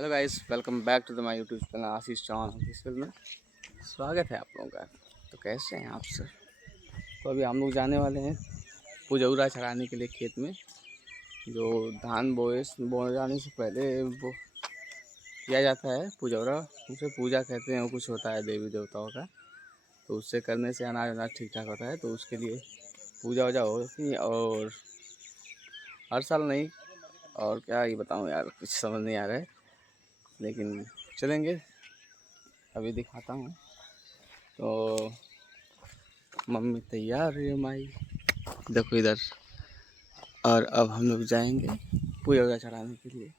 Hello guys, welcome back to the my YouTube channel Ashish Chauhan official में स्वागत है आप लोगों का। तो कैसे हैं आप सर? तो अभी हम लोग जाने वाले हैं पुजौरा चढ़ाने के लिए खेत में। जो धान बोए जाने से पहले वो किया जाता है पुजौरा, उसे पूजा कहते हैं। वो कुछ होता है देवी देवताओं का, तो उससे करने से अनाज ठीक ठाक होता है। तो उसके लिए पूजा वूजा होती है। और हर साल नहीं, और क्या ही बताऊँ यार, कुछ समझ नहीं आ रहा है, लेकिन चलेंगे। अभी दिखाता हूँ। तो मम्मी तैयार है माई, देखो इधर। और अब हम लोग जाएंगे पूजा चढ़ाने के लिए।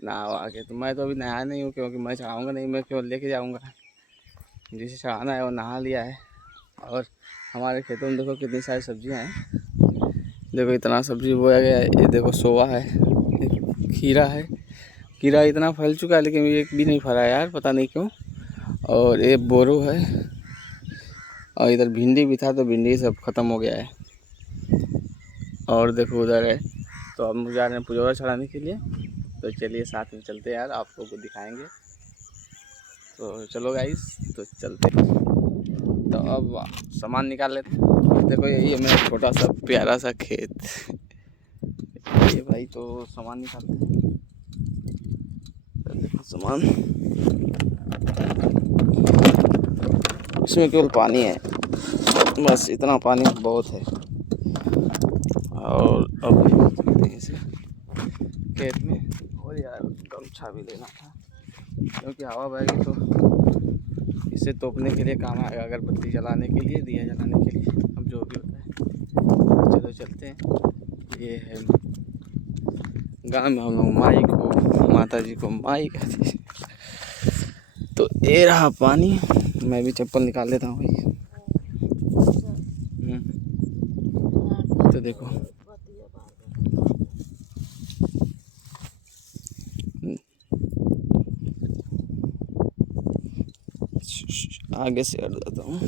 नहा के तो मैं तो अभी नहाया नहीं हूँ, क्योंकि मैं चढ़ाऊँगा नहीं, मैं केवल लेके जाऊँगा। जिसे चढ़ाना है वो नहा लिया है। और हमारे खेतों में देखो कितनी सारी सब्जियाँ हैं। देखो इतना सब्जी बोया गया है। ये देखो सोआ है, खीरा है। खीरा इतना फैल चुका है, लेकिन एक भी नहीं फरा यार, पता नहीं क्यों। और ये बोरो है। और इधर भिंडी भी था, तो भिंडी सब ख़त्म हो गया है। और देखो उधर है। तो हम जा रहे हैं पुजौरा चढ़ाने के लिए। तो चलिए साथ में चलते हैं यार, आप लोगों को दिखाएंगे। तो चलो गाइस, तो चलते हैं। तो अब सामान निकाल लेते हैं। देखो यही है मेरा छोटा सा प्यारा सा खेत। ये भाई, तो सामान निकालते हैं। तो देखो सामान, इसमें केवल पानी है, बस इतना पानी बहुत है। और अब चलते हैं इसे खेत में। और यार गमछा भी लेना था, क्योंकि हवा बहेगी तो इसे तोपने के लिए काम आएगा, अगरबत्ती जलाने के लिए, दिया जलाने के लिए, अब जो भी होता है। चलो चलते हैं। ये है गाँव में हम लोग माई को, माता जी को माई कहते हैं। तो ये रहा पानी। मैं भी चप्पल निकाल लेता हूँ भाई। तो देखो आगे से हट जाता हूँ।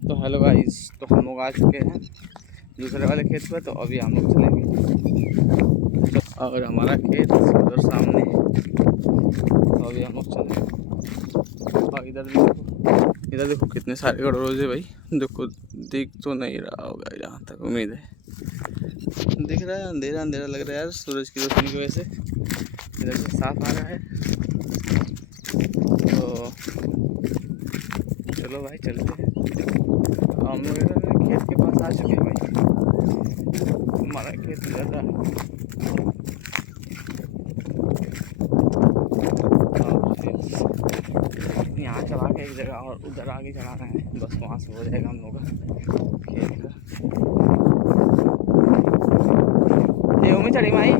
तो हेलो गाइस, तो हम लोग आ चुके हैं दूसरे वाले खेत पर। तो अभी हम लोग चलेंगे। और हमारा खेत उधर सामने है, तो अभी हम लोग चलेंगे। और इधर भी देखो, इधर देखो कितने सारे गडरोज है भाई। देखो दिख तो नहीं रहा होगा, जहाँ तक उम्मीद है दिख रहा है। अंधेरा अंधेरा लग रहा है यार, सूरज की रोशनी की वजह से। इधर से साफ आ रहा है। तो चलो भाई चलते हैं। हम लोग खेत के पास आ चुके हैं भाई। हमारा खेत ज़्यादा यहाँ चला के एक जगह और उधर आगे चला रहे हैं, बस वहाँ से हो जाएगा हम लोग का खेत का। ये उम्मीद चढ़ी भाई,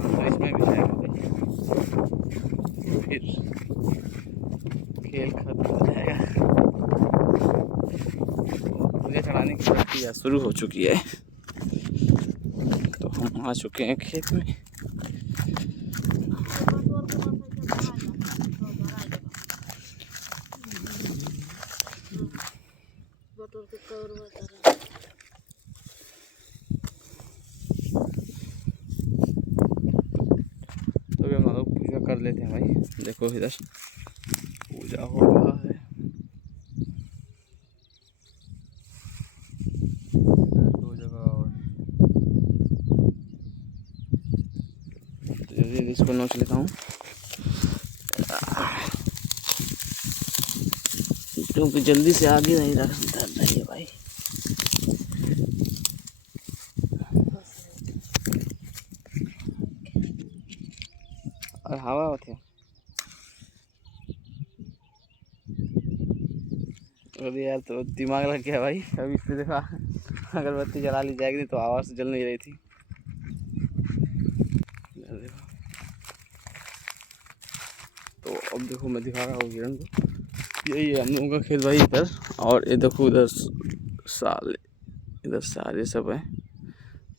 तो इसमें भी जाएगा फिर खेल खत्म हो जाएगा। मुझे चढ़ाने की प्रक्रिया शुरू हो चुकी है। तो हम आ चुके हैं खेत में। तो अभी हम लोग पूजा कर लेते हैं भाई। देखो इधर पूजा हो रहा है। दो जगह और, तो जल्दी इसको नोच लेता हूँ, क्योंकि जल्दी से आगे नहीं रख सकता है भाई। और हवा होती है। अरे यार, तो दिमाग लग गया भाई। अभी इससे देखा, अगरबत्ती जला ली जाएगी, तो आवाज़ जल नहीं रही थी। तो अब देखो मैं दिखा रहा हूँ हिरण को। यही है हम लोगों का खेत भाई इधर। और ये देखो उधर साले, इधर सारे सब है।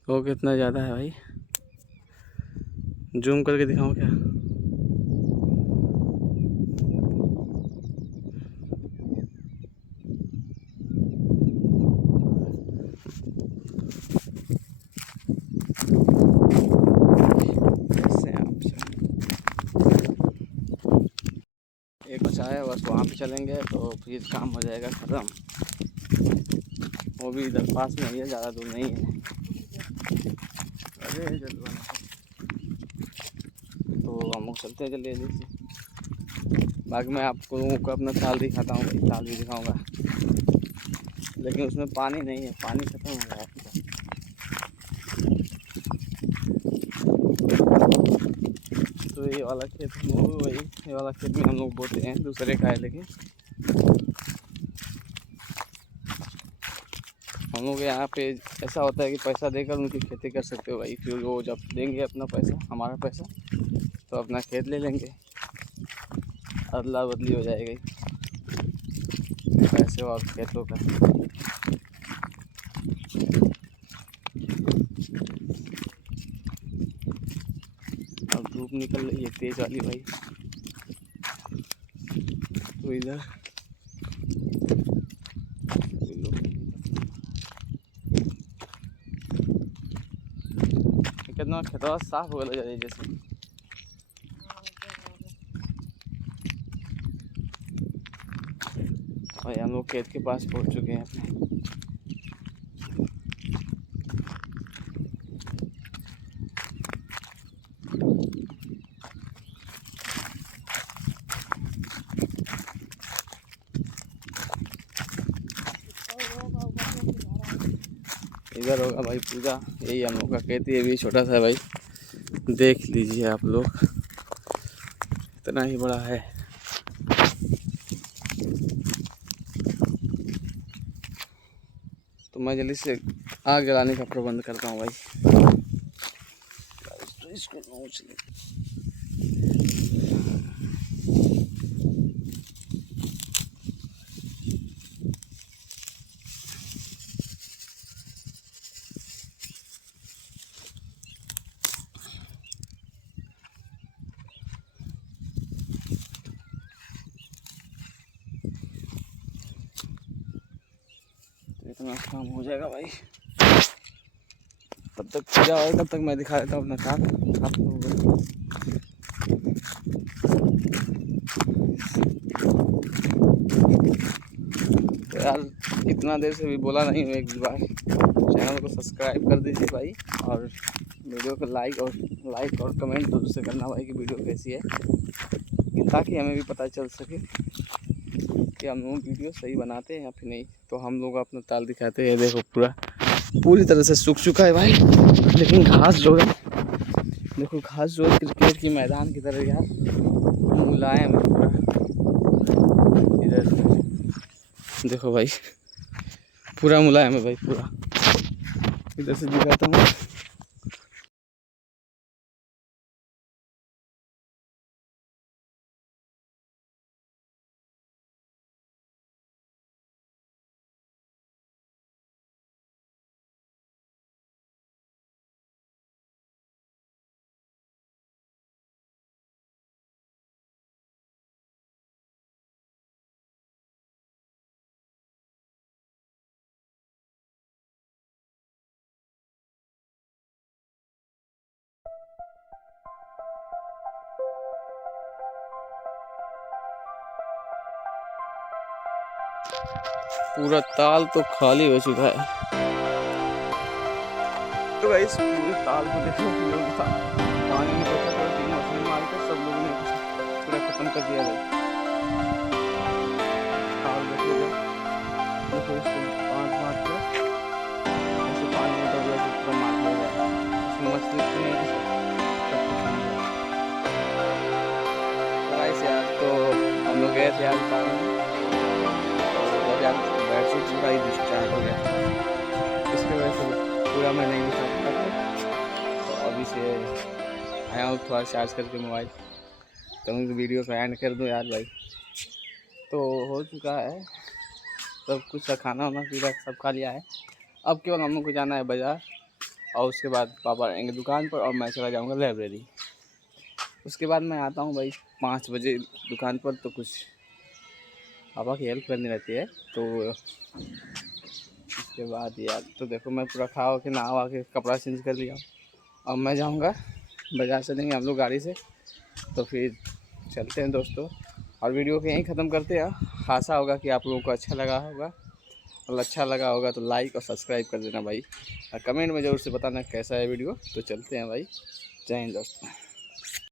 तो कितना ज़्यादा है भाई। जूम करके दिखाऊं क्या? एक बचा है बस, वहाँ पे चलेंगे तो फिर काम हो जाएगा ख़त्म। वो भी इधर पास में ही है, ज़्यादा दूर नहीं है। अरे जल्दी तो हम लोग चलते हैं जल्दी जल्दी से। बाकी मैं आपको अपना ताल दिखाता हूँ भाई, ताल भी दिखाऊंगा, लेकिन उसमें पानी नहीं है, पानी खत्म हो गया है। तो ये वाला खेत हम लोग वही, ये वाला खेत में हम लोग बोते हैं, दूसरे का है, लेकिन हम लोग यहाँ पे ऐसा होता है कि पैसा देकर उनकी खेती कर सकते हो भाई। फिर वो जब देंगे अपना पैसा, हमारा पैसा, तो अपना खेत ले लेंगे, अदला बदली हो जाएगी पैसे और खेतों का। अब धूप निकल रही है तेज वाली भाई, तो इधर कितना खेतवा साफ हो गया जैसे। भाई हम लोग खेत के पास पहुंच चुके हैं अपने। इधर होगा भाई पूजा, यही हम लोग का खेत, ये भी छोटा सा है भाई, देख लीजिए आप लोग, इतना ही बड़ा है। तो मैं जल्दी से आग जलाने का प्रबंध करता हूँ भाई। तो इसको नोच ले। इतना काम हो जाएगा भाई, तब तक पूजा होगा, तब तक मैं दिखा देता हूँ अपना काम आप लोगों को। तो यार इतना देर से भी बोला नहीं हूँ, एक बार चैनल को सब्सक्राइब कर दीजिए भाई, और वीडियो को लाइक और कमेंट जरूर से करना भाई कि वीडियो कैसी है, ताकि हमें भी पता चल सके कि हम लोग वीडियो सही बनाते हैं या फिर नहीं। तो हम लोग अपना ताल दिखाते हैं, देखो पूरी तरह से सूख चुका है भाई, लेकिन घास जो है, देखो घास जो है क्रिकेट के मैदान की तरह यार मुलायम है पूरा। इधर देखो भाई पूरा मुलायम है भाई पूरा। इधर से दिखाता हूँ, पूरा ताल तो खाली हो चुका है। तो गाइस पूरे ताल को देखो, लोग पानी में बचा था, 3 मछली मारकर सब लोगों ने पूरा खत्म कर दिया भाई। ताल देखो इसको बांट कर ऐसे पानी में दबा के पूरा मार दिया गया, इसमें मछली नहीं थी, सब कुछ नहीं था। गाइस यार तो हम लोग गए थे यार ताल में, और यार बैटरी पूरा ही डिस्चार्ज हो गया, इसकी वजह से पूरा मैं नहीं दिखा पाता था। तो अभी से आया हूँ थोड़ा चार्ज करके मोबाइल, तो उनकी वीडियो को एंड कर दूँ यार भाई। तो हो चुका है सब कुछ, खाना वाना पीना सब खा लिया है। अब केवल हम लोग को जाना है बाज़ार, और उसके बाद पापा आएंगे दुकान पर और मैं चला जाऊँगा लाइब्रेरी। उसके बाद मैं आता हूँ भाई 5 बजे दुकान पर, तो कुछ पापा की हेल्प करनी रहती है। तो उसके बाद यार तो देखो मैं पूरा खा के नहा के कपड़ा चेंज कर लिया। अब मैं जाऊँगा बाज़ार, चलेंगे हम लोग गाड़ी से, तो फिर चलते हैं दोस्तों। और वीडियो को यहीं ख़त्म करते हैं। आशा होगा कि आप लोगों को अच्छा लगा होगा, और अच्छा लगा होगा तो लाइक और सब्सक्राइब कर देना भाई, और कमेंट में ज़रूर से बताना कैसा है वीडियो। तो चलते हैं भाई, जय हिंद दोस्तों।